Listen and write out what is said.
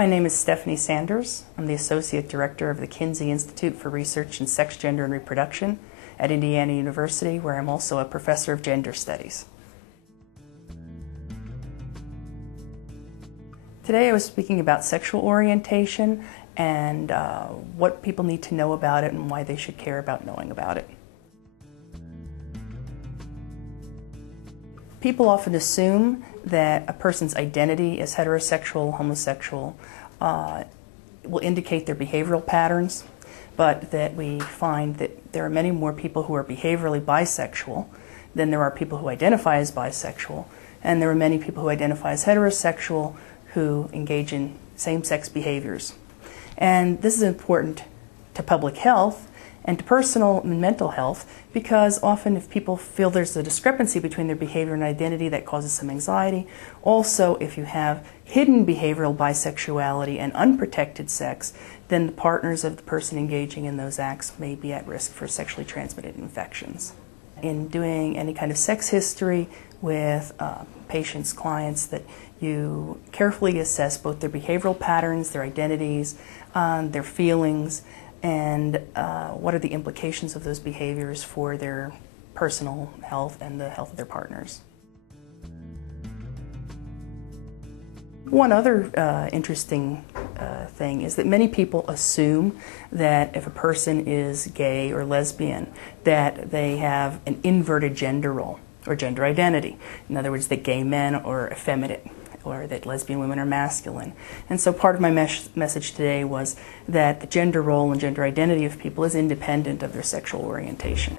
My name is Stephanie Sanders. I'm the Associate Director of the Kinsey Institute for Research in Sex, Gender, and Reproduction at Indiana University, where I'm also a professor of gender studies. Today I was speaking about sexual orientation and what people need to know about it and why they should care about knowing about it. People often assume that a person's identity as heterosexual, homosexual, will indicate their behavioral patterns, but that we find that there are many more people who are behaviorally bisexual than there are people who identify as bisexual, and there are many people who identify as heterosexual who engage in same-sex behaviors. And this is important to public health and to personal and mental health, because often if people feel there's a discrepancy between their behavior and identity, that causes some anxiety. Also, if you have hidden behavioral bisexuality and unprotected sex, then the partners of the person engaging in those acts may be at risk for sexually transmitted infections. In doing any kind of sex history with patients, clients, that you carefully assess both their behavioral patterns, their identities, their feelings, and what are the implications of those behaviors for their personal health and the health of their partners. One other interesting thing is that many people assume that if a person is gay or lesbian, that they have an inverted gender role or gender identity. In other words, that gay men are effeminate, or that lesbian women are masculine. And so part of my message today was that the gender role and gender identity of people is independent of their sexual orientation.